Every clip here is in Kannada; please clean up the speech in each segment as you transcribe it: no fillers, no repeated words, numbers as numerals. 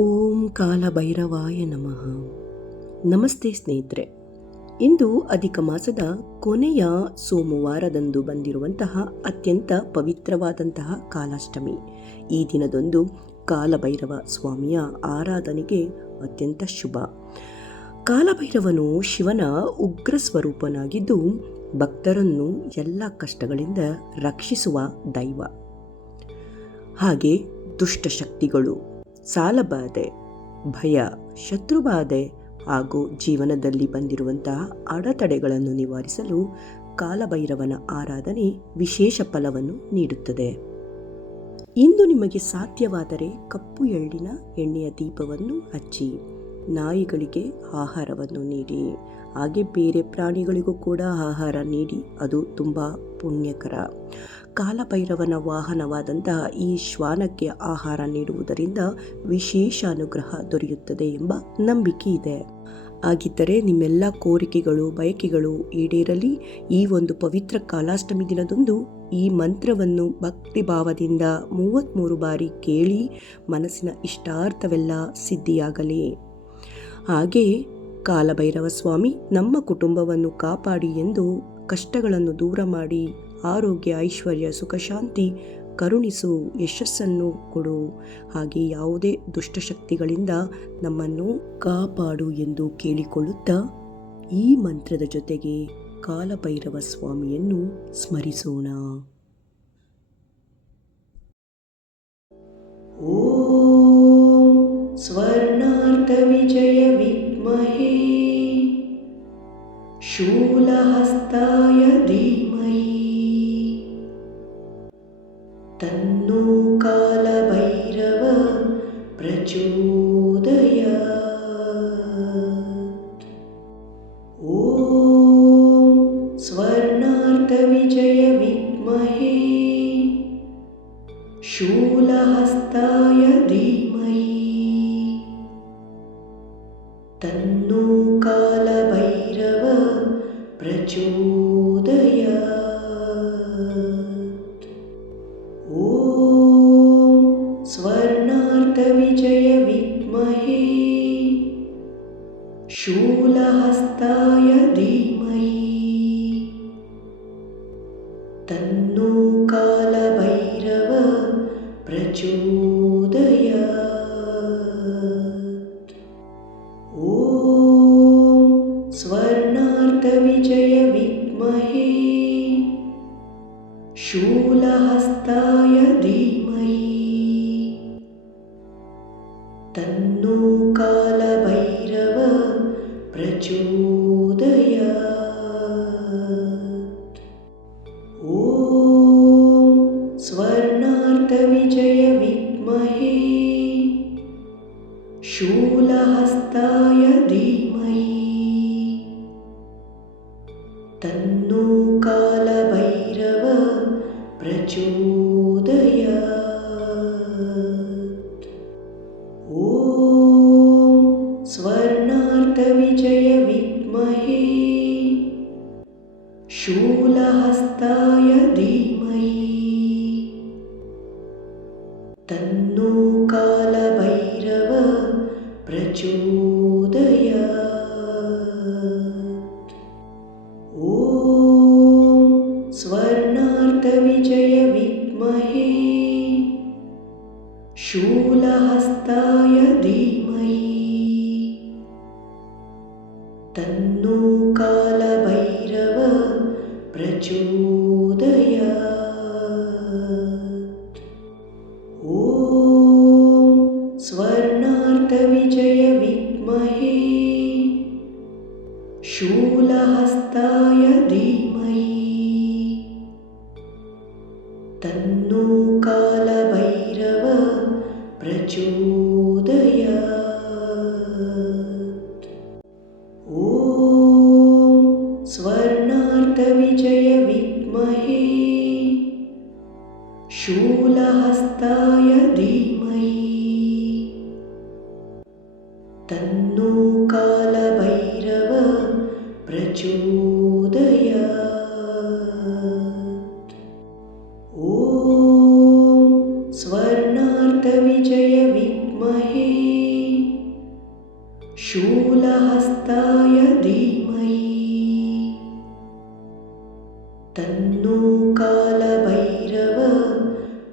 ಓಂ ಕಾಲಭೈರವಾಯ ನಮಃ. ನಮಸ್ತೆ ಸ್ನೇಹಿತರೆ, ಇಂದು ಅಧಿಕ ಮಾಸದ ಕೊನೆಯ ಸೋಮವಾರದಂದು ಬಂದಿರುವಂತಹ ಅತ್ಯಂತ ಪವಿತ್ರವಾದಂತಹ ಕಾಲಾಷ್ಟಮಿ. ಈ ದಿನದಂದು ಕಾಲಭೈರವ ಸ್ವಾಮಿಯ ಆರಾಧನೆಗೆ ಅತ್ಯಂತ ಶುಭ. ಕಾಲಭೈರವನು ಶಿವನ ಉಗ್ರ ಸ್ವರೂಪನಾಗಿದ್ದು ಭಕ್ತರನ್ನು ಎಲ್ಲ ಕಷ್ಟಗಳಿಂದ ರಕ್ಷಿಸುವ ದೈವ. ಹಾಗೆ ದುಷ್ಟಶಕ್ತಿಗಳು, ಸಾಲಬಾಧೆ, ಭಯ, ಶತ್ರುಬಾಧೆ ಹಾಗೂ ಜೀವನದಲ್ಲಿ ಬಂದಿರುವಂತಹ ಅಡೆತಡೆಗಳನ್ನು ನಿವಾರಿಸಲು ಕಾಲಭೈರವನ ಆರಾಧನೆ ವಿಶೇಷ ಫಲವನ್ನು ನೀಡುತ್ತದೆ. ಇಂದು ನಿಮಗೆ ಸಾಧ್ಯವಾದರೆ ಕಪ್ಪು ಎಳ್ಳಿನ ಎಣ್ಣೆಯ ದೀಪವನ್ನು ಹಚ್ಚಿ ನಾಯಿಗಳಿಗೆ ಆಹಾರವನ್ನು ನೀಡಿ, ಹಾಗೆ ಬೇರೆ ಪ್ರಾಣಿಗಳಿಗೂ ಕೂಡ ಆಹಾರ ನೀಡಿ, ಅದು ತುಂಬ ಪುಣ್ಯಕರ. ಕಾಲಭೈರವನ ವಾಹನವಾದಂತಹ ಈ ಶ್ವಾನಕ್ಕೆ ಆಹಾರ ನೀಡುವುದರಿಂದ ವಿಶೇಷ ಅನುಗ್ರಹ ದೊರೆಯುತ್ತದೆ ಎಂಬ ನಂಬಿಕೆ ಇದೆ. ಹಾಗಿದ್ದರೆ ನಿಮ್ಮೆಲ್ಲ ಕೋರಿಕೆಗಳು, ಬಯಕೆಗಳು ಈಡೇರಲಿ. ಈ ಒಂದು ಪವಿತ್ರ ಕಾಲಾಷ್ಟಮಿ ದಿನದಂದು ಈ ಮಂತ್ರವನ್ನು ಭಕ್ತಿ ಭಾವದಿಂದ 33 ಬಾರಿ ಕೇಳಿ ಮನಸ್ಸಿನ ಇಷ್ಟಾರ್ಥವೆಲ್ಲ ಸಿದ್ಧಿಯಾಗಲಿ. ಹಾಗೆ ಕಾಲಭೈರವ ಸ್ವಾಮಿ ನಮ್ಮ ಕುಟುಂಬವನ್ನು ಕಾಪಾಡಿ ಎಂದು ಕಷ್ಟಗಳನ್ನು ದೂರ ಮಾಡಿ ಆರೋಗ್ಯ, ಐಶ್ವರ್ಯ, ಸುಖ, ಶಾಂತಿ ಕರುಣಿಸು, ಯಶಸ್ಸನ್ನು ಕೊಡು, ಹಾಗೆ ಯಾವುದೇ ದುಷ್ಟಶಕ್ತಿಗಳಿಂದ ನಮ್ಮನ್ನು ಕಾಪಾಡು ಎಂದು ಕೇಳಿಕೊಳ್ಳುತ್ತಾ ಈ ಮಂತ್ರದ ಜೊತೆಗೆ ಕಾಲಭೈರವ ಸ್ವಾಮಿಯನ್ನು ಸ್ಮರಿಸೋಣ. ಓಂ ಸ್ವರ್ಣಾರ್ಥ ವಿಜಯ ವಿದ್ಮಹೇ ಶೂಲಹಸ್ತಾಯ ಧೀಮಹಿ ತನ್ನೋ ಕಾಲಭೈರವ ಪ್ರಚೋದಯಾತ್. ಓಂ ಸ್ವರ್ಣಾರ್ಥ ವಿಜಯ ವಿದ್ಮಹೇ ಶೂಲಹಸ್ತಾಯ ಧೀಮಹಿ ತನ್ನೋ ಕಾಲಭೈರವ ಪ್ರಚೋದಯಾತ್. ಓಂ ಸ್ವರ್ಣಾರ್ಥ ವಿಜಯ ವಿದ್ಮಹೇ ಶೂಲಹಸ್ತಾಯ ಧೀಮಹಿ ತನ್ನೋ ಕಾಲಭೈರವ ಪ್ರಚೋದಯಾತ್. ಓಂ ಸ್ವರ್ಣಾರ್ಥ ವಿಜಯ ವಿದ್ಮಹೇ ಶೂಲಹಸ್ತಾಯ ಧೀಮಹಿ ತನ್ನೋ ಕಾಲಭೈರವ ಪ್ರಚೋದಯಾತ್. ಓಂ ಸ್ವರ್ಣಾರ್ಥ ವಿಜಯ ವಿದ್ಮಹೇ ಶೂಲಹಸ್ತಾಯ ಧೀಮಹಿ ತನ್ನೋ ಕಾಲಭೈರವ ಪ್ರಚೋದಯಾತ್. ಓಂ ಸ್ವರ್ಣಾರ್ಥ ವಿಜಯ ವಿದ್ಮಹೇ ಶೂಲಹಸ್ತಾಯ ಧೀಮಹಿ ತನ್ನೋ ಕಾಲಭೈರವ ಪ್ರಚೋದಯಾತ್. ಓಂ ಸ್ವರ್ಣಾರ್ಥ ವಿಜಯ ವಿದ್ಮಹೇ ಶೂಲಹಸ್ತಾಯ ಧೀಮಹಿ ತನ್ನೋ ಕಾಲಭೈರವ ಪ್ರಚೋದಯಾತ್. ಓಂ ಸ್ವರ್ಣಾರ್ಥ ವಿಜಯ ವಿದ್ಮಹೇ ಶೂಲಹಸ್ತಾಯ ಧೀಮಹಿ ತನ್ನೋ ಕಾಲಭೈರವ ಪ್ರಚೋದಯಾತ್. ಓಂ ಸ್ವರ್ಣಾರ್ಥ ವಿಜಯ ವಿದ್ಮಹೇ ಶೂಲಹಸ್ತಾಯ ಧೀಮಹಿ ತನ್ನೋ ಕಾಲಭೈರವ ಪ್ರಚೋದಯಾತ್. ಓಂ ಸ್ವರ್ಣಾರ್ಥ ವಿಜಯ ವಿದ್ಮಹೇ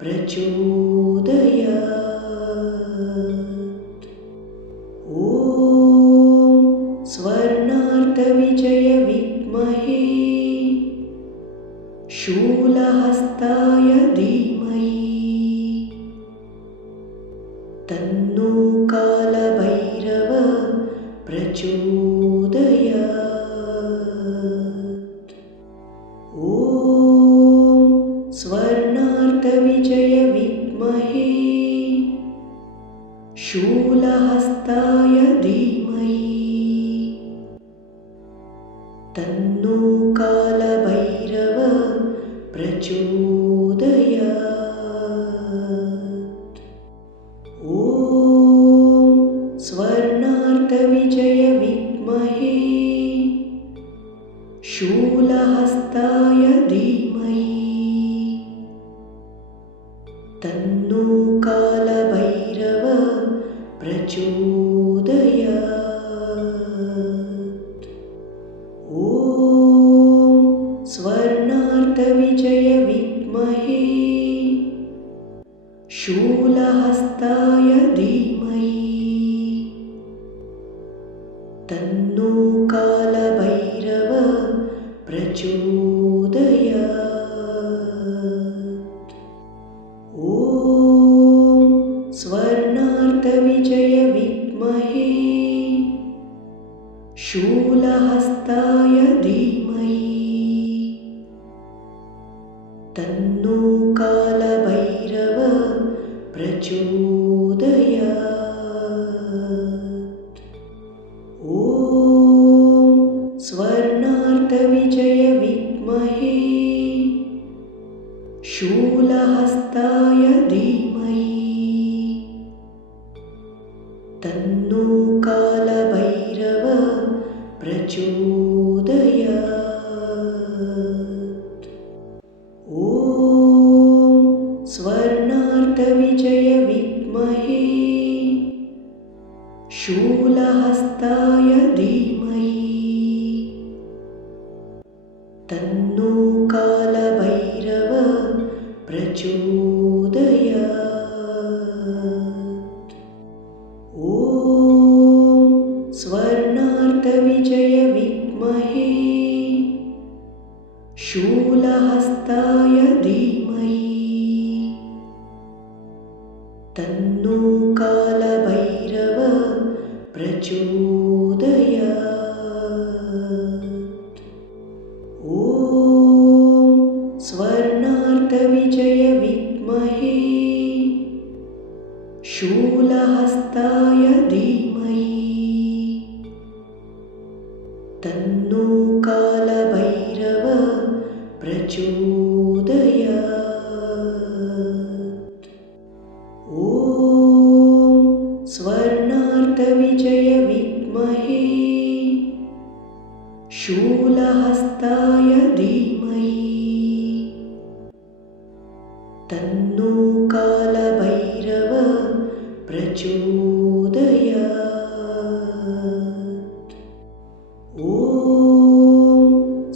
प्रचोदयात्। ॐ स्वर्णार्कविजय विद्महे शूलहस्ताय धीमहि तन्नो कालभैरव प्रचोदयात्। ॐ स्वर्णार्कविजय विद्महे शूलहस्ताय धीमहि तन्नो कालभैरव प्रचोदयात्। ॐ स्वर्णार्कविजय विद्महे शूलहस्ताय धीमहि तन्नो कालभैरव प्रचोदयात्। ॐ स्वर्णार्कविजय विद्महे शूलहस्ताय धीमहि तन्नो कालभैरव प्रचोदयात्। ॐ स्वर्णार्कविजय विद्महे शूलहस्ताय धीमहि तन्नो कालभैरव प्रचोदयात्। ॐ स्वर्णार्कविजय विद्महे शूलहस्ताय धीमहि तन्नो कालभैरव प्रचोदयात्। ॐ स्वर्णार्कविजय विद्महे शूलहस्ताय धीमहि तन्नो कालभैरव प्रचोदयात्। ॐ स्वर्णार्कविजय विद्महे शूलहस्ताय धीमहि तन्नो कालभैरव प्रचोदयात्। ॐ स्वर्णार्कविजय विद्महे शूलहस्ताय धीमहि तन्नो कालभैरव प्रचोदयात्। ॐ स्वर्णार्कविजय विद्महे शूलहस्ताय धीमहि तन्नो कालभैरव प्रचोदयात्। ॐ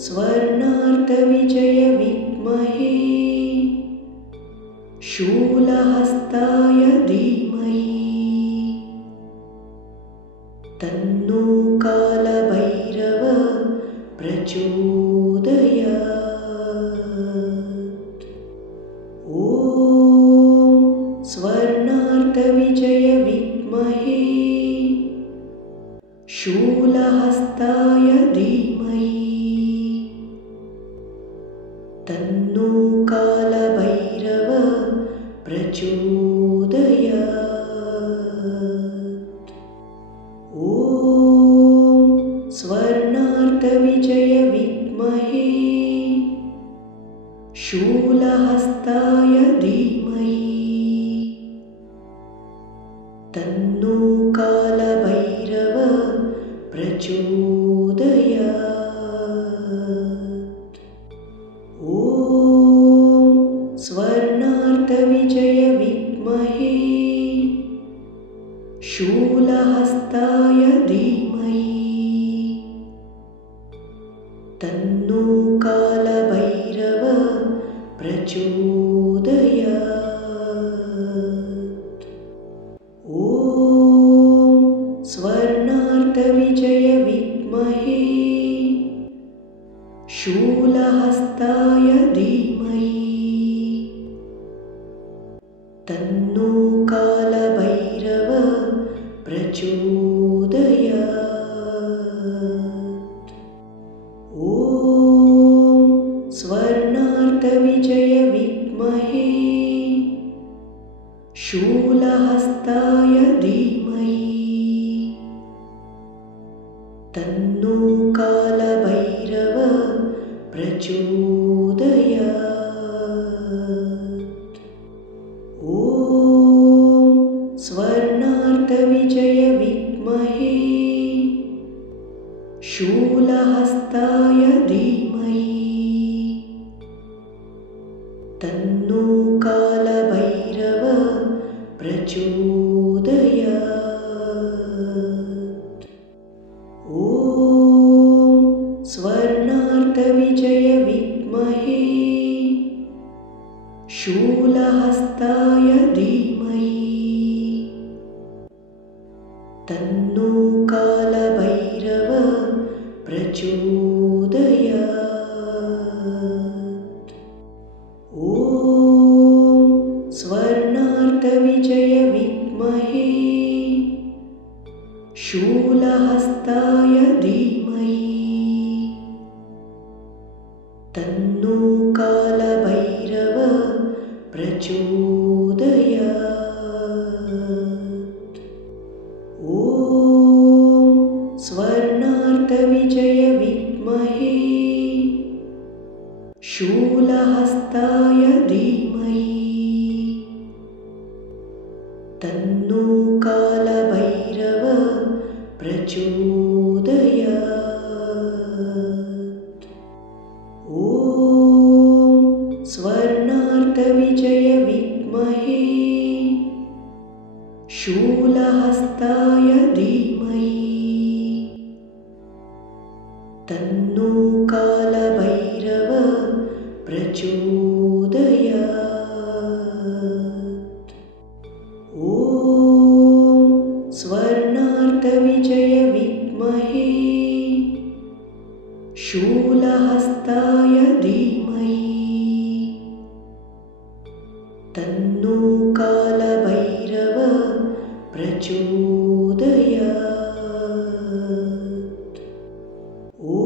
स्वर्णार्कविजय विद्महे शूलहस्ताय धीमहि तन्नो कालभैरव प्रचोदयात्। ॐ स्वर्णार्कविजय विद्महे शूलहस्ताय धीमहि तन्नो कालभैरव प्रचोदयात्। ॐ स्वर्णार्कविजय विद्महे शूलहस्ताय धीमहि तन्नो कालभैरव प्रचोदयात्। ॐ स्वर्णार्कविजय विद्महे शूलहस्ताय धीमहि तन्नो कालभैरव प्रचोदयात्। तन्नो कालभैरव प्रचोदयात्। ॐ स्वर्णार्कविजय विद्महे शूलहस्ताय धीमहि तन्नो कालभैरव प्रचोदयात्। ॐ स्वर्णार्कविजय विद्महे शूलहस्ताय धीमहि तन्नो कालभैरव प्रचोदयात्। ॐ स्वर्णार्कविजय विद्महे शूलहस्ताय धीमहि तन्नो कालभैरव प्रचोदयात्। ॐ स्वर्णार्कविजय विद्महे शूलहस्ताय धीमहि तन्नो कालभैरव प्रचोदयात्। ॐ स्वर्णार्कविजय विद्महे शूलहस्ताय धीमहि तन्नो कालभैरव प्रचोदयात्। ॐ स्वर्णार्कविजय विद्महे शूलहस्ताय धीमहि तन्नो कालभैरव प्रचोदयात्। ॐ स्वर्णार्कविजय विद्महे शूलहस्ताय धीमहि तन्नो कालभैरव प्रचोदयात्। ॐ स्वर्णार्कविजय विद्महे शूलहस्ताय धीमहि तन्नो कालभैरव प्रचोदयात्। ॐ